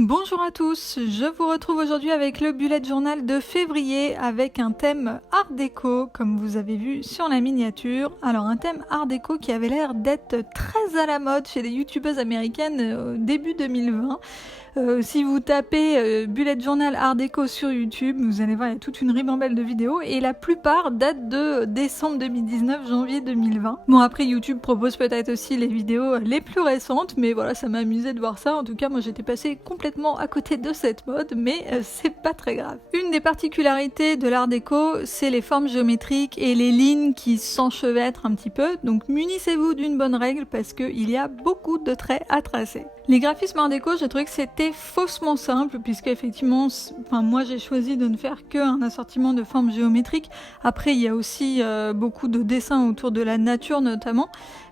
Bonjour à tous, je vous retrouve aujourd'hui avec le bullet journal de février avec un thème art déco comme vous avez vu sur la miniature. Alors un thème art déco qui avait l'air d'être très à la mode chez les youtubeuses américaines au début 2020. Si vous tapez bullet journal art déco sur YouTube, vous allez voir il y a toute une ribambelle de vidéos et la plupart datent de décembre 2019, janvier 2020. Bon après YouTube propose peut-être aussi les vidéos les plus récentes, mais voilà ça m'a amusé de voir ça. En tout cas moi j'étais passée complètement à côté de cette mode, mais c'est pas très grave. Une des particularités de l'art déco, c'est les formes géométriques et les lignes qui s'enchevêtrent un petit peu, donc munissez-vous d'une bonne règle parce qu'il y a beaucoup de traits à tracer. Les graphismes art déco, j'ai trouvé que c'était faussement simple, puisque effectivement, moi j'ai choisi de ne faire qu'un assortiment de formes géométriques. Après, il y a aussi beaucoup de dessins autour de la nature notamment.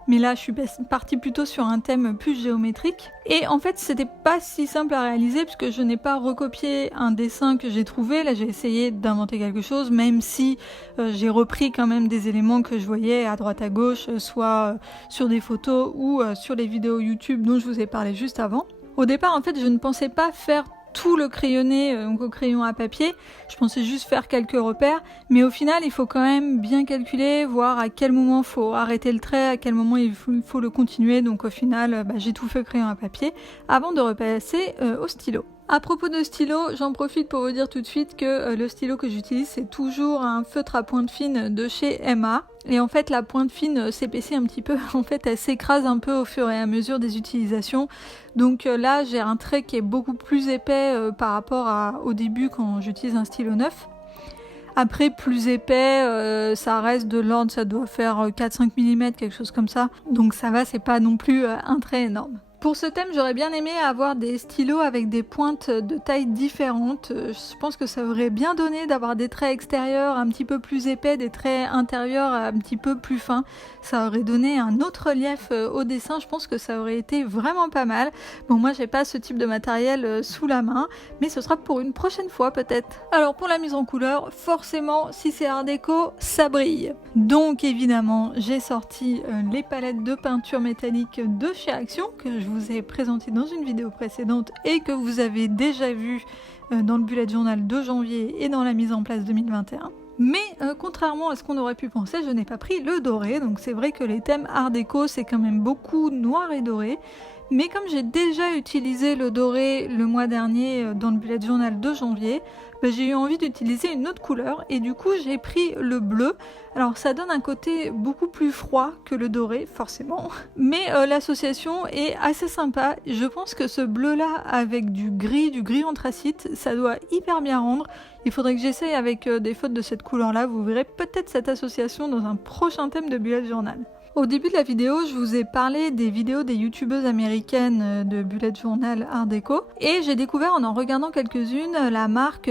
Mais là, je suis partie plutôt sur un thème plus géométrique. Et en fait, c'était pas si simple à réaliser puisque je n'ai pas recopié un dessin que j'ai trouvé. Là, j'ai essayé d'inventer quelque chose, même si j'ai repris quand même des éléments que je voyais à droite à gauche, soit sur des photos ou sur les vidéos YouTube dont je vous ai parlé juste avant. Au départ, en fait, je ne pensais pas faire tout le crayonné donc au crayon à papier, je pensais juste faire quelques repères, mais au final il faut quand même bien calculer, voir à quel moment il faut arrêter le trait, à quel moment il faut le continuer, donc au final j'ai tout fait au crayon à papier avant de repasser au stylo. À propos de stylo, j'en profite pour vous dire tout de suite que le stylo que j'utilise c'est toujours un feutre à pointe fine de chez MA. Et en fait la pointe fine s'épaissit un petit peu, en fait elle s'écrase un peu au fur et à mesure des utilisations. Donc là j'ai un trait qui est beaucoup plus épais par rapport au début quand j'utilise un stylo neuf. Après plus épais, ça reste de l'ordre, ça doit faire 4-5 mm, quelque chose comme ça. Donc ça va, c'est pas non plus un trait énorme. Pour ce thème, j'aurais bien aimé avoir des stylos avec des pointes de taille différentes. Je pense que ça aurait bien donné d'avoir des traits extérieurs un petit peu plus épais, des traits intérieurs un petit peu plus fins. Ça aurait donné un autre relief au dessin, je pense que ça aurait été vraiment pas mal. Bon, moi j'ai pas ce type de matériel sous la main, mais ce sera pour une prochaine fois peut-être. Alors pour la mise en couleur, forcément, si c'est art déco, ça brille. Donc évidemment, j'ai sorti les palettes de peinture métallique de chez Action, que je vous ai présenté dans une vidéo précédente et que vous avez déjà vu dans le bullet journal de janvier et dans la mise en place 2021. Mais contrairement à ce qu'on aurait pu penser, je n'ai pas pris le doré, donc c'est vrai que les thèmes art déco c'est quand même beaucoup noir et doré. Mais comme j'ai déjà utilisé le doré le mois dernier dans le bullet journal de janvier, j'ai eu envie d'utiliser une autre couleur et du coup j'ai pris le bleu. Alors ça donne un côté beaucoup plus froid que le doré forcément, mais l'association est assez sympa. Je pense que ce bleu là avec du gris anthracite, ça doit hyper bien rendre. Il faudrait que j'essaye avec des feutres de cette couleur là, vous verrez peut-être cette association dans un prochain thème de bullet journal. Au début de la vidéo, je vous ai parlé des vidéos des youtubeuses américaines de bullet journal art déco et j'ai découvert en regardant quelques-unes la marque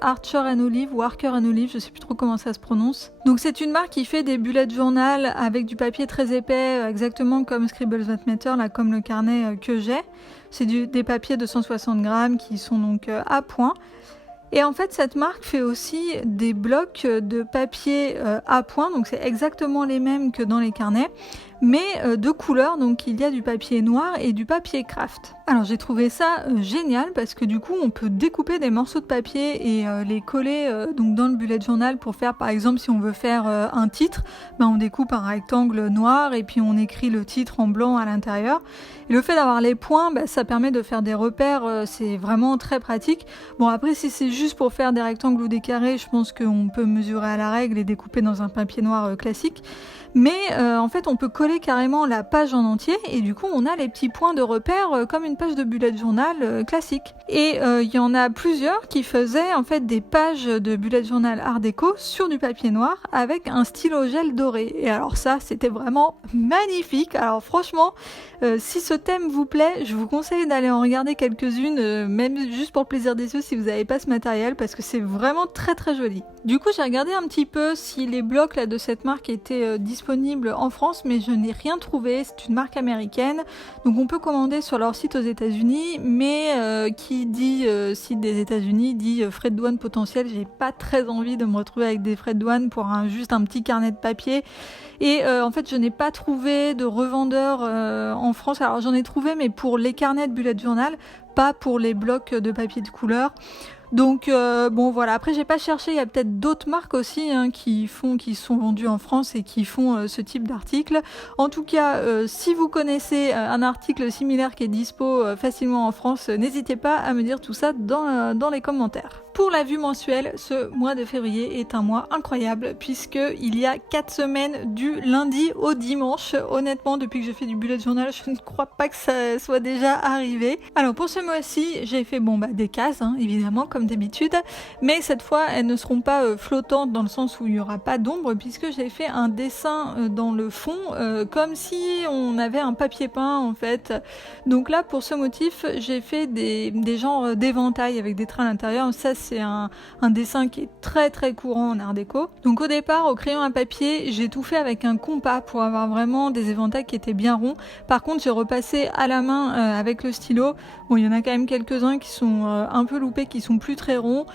Archer & Olive ou Archer & Olive, je sais plus trop comment ça se prononce. Donc c'est une marque qui fait des bullet journal avec du papier très épais, exactement comme Scribbles That Matter, là comme le carnet que j'ai. C'est des papiers de 160 grammes qui sont donc à point. Et en fait cette marque fait aussi des blocs de papier à point, donc c'est exactement les mêmes que dans les carnets, mais de couleur, donc il y a du papier noir et du papier craft. Alors j'ai trouvé ça génial parce que du coup on peut découper des morceaux de papier et les coller donc dans le bullet journal pour faire par exemple si on veut faire un titre, on découpe un rectangle noir et puis on écrit le titre en blanc à l'intérieur. Et le fait d'avoir les points, ça permet de faire des repères, c'est vraiment très pratique. Bon après si c'est juste pour faire des rectangles ou des carrés, je pense qu'on peut mesurer à la règle et découper dans un papier noir classique. Mais en fait on peut coller carrément la page en entier et du coup on a les petits points de repère comme une page de bullet journal classique. Et il y en a plusieurs qui faisaient en fait des pages de bullet journal art déco sur du papier noir avec un stylo gel doré. Et alors ça c'était vraiment magnifique. Alors franchement si ce thème vous plaît, je vous conseille d'aller en regarder quelques-unes, même juste pour le plaisir des yeux si vous n'avez pas ce matériel parce que c'est vraiment très très joli. Du coup j'ai regardé un petit peu si les blocs là de cette marque étaient disponibles disponible en France, mais je n'ai rien trouvé. C'est une marque américaine, donc on peut commander sur leur site aux États-Unis, mais qui dit site des États-Unis dit frais de douane potentiels. J'ai pas très envie de me retrouver avec des frais de douane pour juste un petit carnet de papier. Et en fait, je n'ai pas trouvé de revendeur en France. Alors j'en ai trouvé, mais pour les carnets de bullet journal, pas pour les blocs de papier de couleur. Donc bon voilà, après j'ai pas cherché, il y a peut-être d'autres marques aussi hein, qui sont vendues en France et qui font ce type d'article. En tout cas, si vous connaissez un article similaire qui est dispo facilement en France, n'hésitez pas à me dire tout ça dans les commentaires. Pour la vue mensuelle, ce mois de février est un mois incroyable puisque il y a 4 semaines du lundi au dimanche. Honnêtement, depuis que je fais du bullet journal, je ne crois pas que ça soit déjà arrivé. Alors pour ce mois-ci, j'ai fait des cases hein, évidemment comme d'habitude, mais cette fois elles ne seront pas flottantes dans le sens où il n'y aura pas d'ombre puisque j'ai fait un dessin dans le fond comme si on avait un papier peint en fait. Donc là pour ce motif, j'ai fait des genres d'éventails avec des traits à l'intérieur. Ça c'est un dessin qui est très très courant en art déco. Donc au départ, au crayon à papier, j'ai tout fait avec un compas pour avoir vraiment des éventails qui étaient bien ronds. Par contre, j'ai repassé à la main avec le stylo. Bon, il y en a quand même quelques-uns qui sont un peu loupés, qui sont plus très ronds.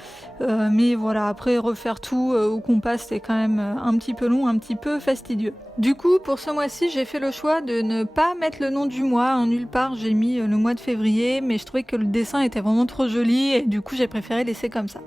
Mais voilà, après refaire tout au compas, c'était quand même un petit peu long, un petit peu fastidieux. Du coup, pour ce mois-ci, j'ai fait le choix de ne pas mettre le nom du mois. En nulle part, j'ai mis le mois de février, mais je trouvais que le dessin était vraiment trop joli et du coup, j'ai préféré laisser comme ça.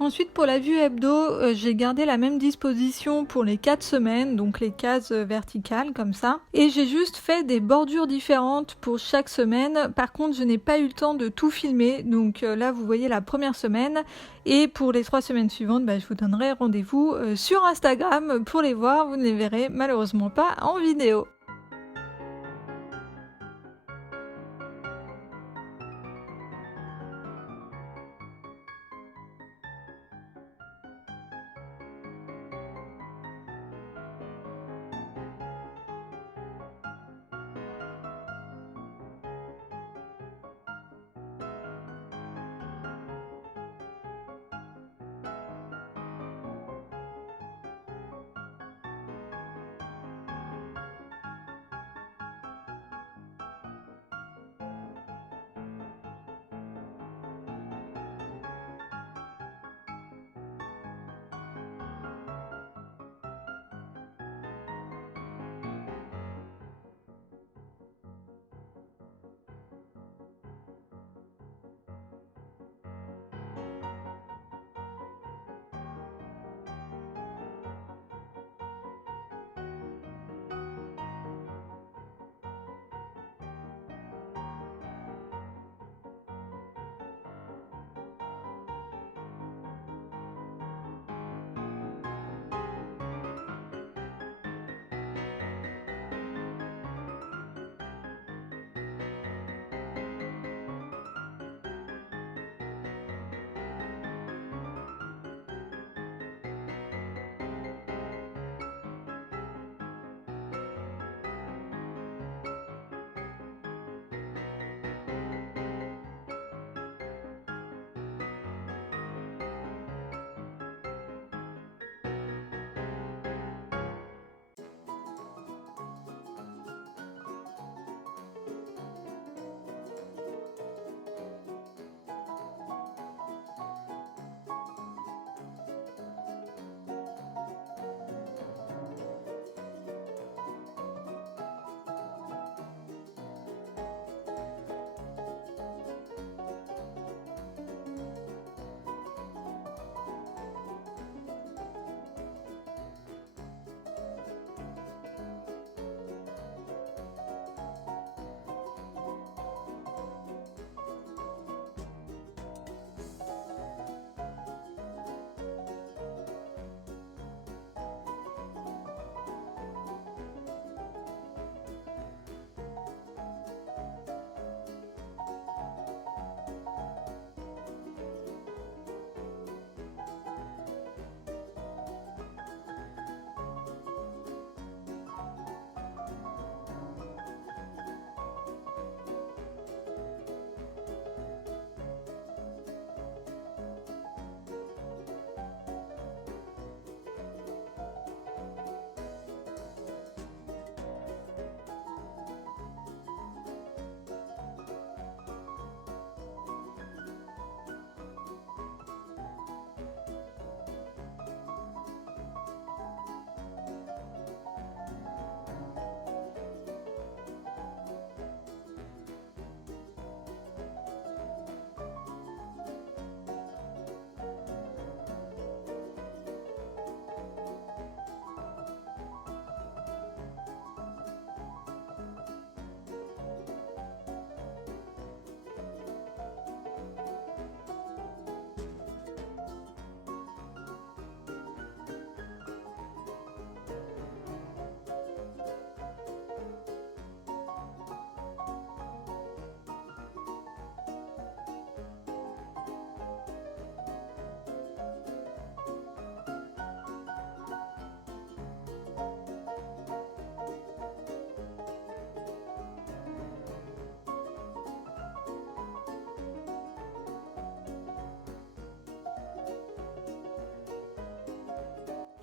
Ensuite pour la vue hebdo, j'ai gardé la même disposition pour les 4 semaines, donc les cases verticales comme ça. Et j'ai juste fait des bordures différentes pour chaque semaine. Par contre je n'ai pas eu le temps de tout filmer, donc là vous voyez la première semaine. Et pour les 3 semaines suivantes, je vous donnerai rendez-vous sur Instagram pour les voir. Vous ne les verrez malheureusement pas en vidéo.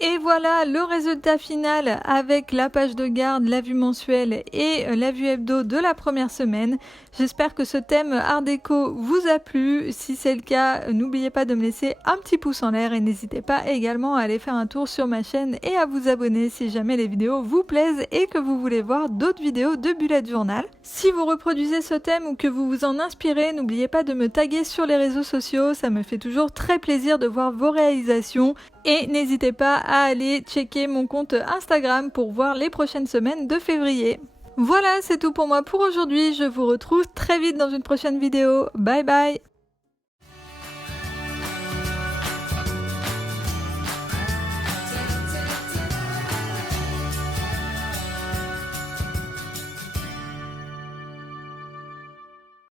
Et voilà le résultat final avec la page de garde, la vue mensuelle et la vue hebdo de la première semaine. J'espère que ce thème art déco vous a plu. Si c'est le cas, n'oubliez pas de me laisser un petit pouce en l'air et n'hésitez pas également à aller faire un tour sur ma chaîne et à vous abonner si jamais les vidéos vous plaisent et que vous voulez voir d'autres vidéos de Bullet Journal. Si vous reproduisez ce thème ou que vous vous en inspirez, n'oubliez pas de me taguer sur les réseaux sociaux, ça me fait toujours très plaisir de voir vos réalisations. Et n'hésitez pas à aller checker mon compte Instagram pour voir les prochaines semaines de février. Voilà, c'est tout pour moi pour aujourd'hui. Je vous retrouve très vite dans une prochaine vidéo. Bye bye!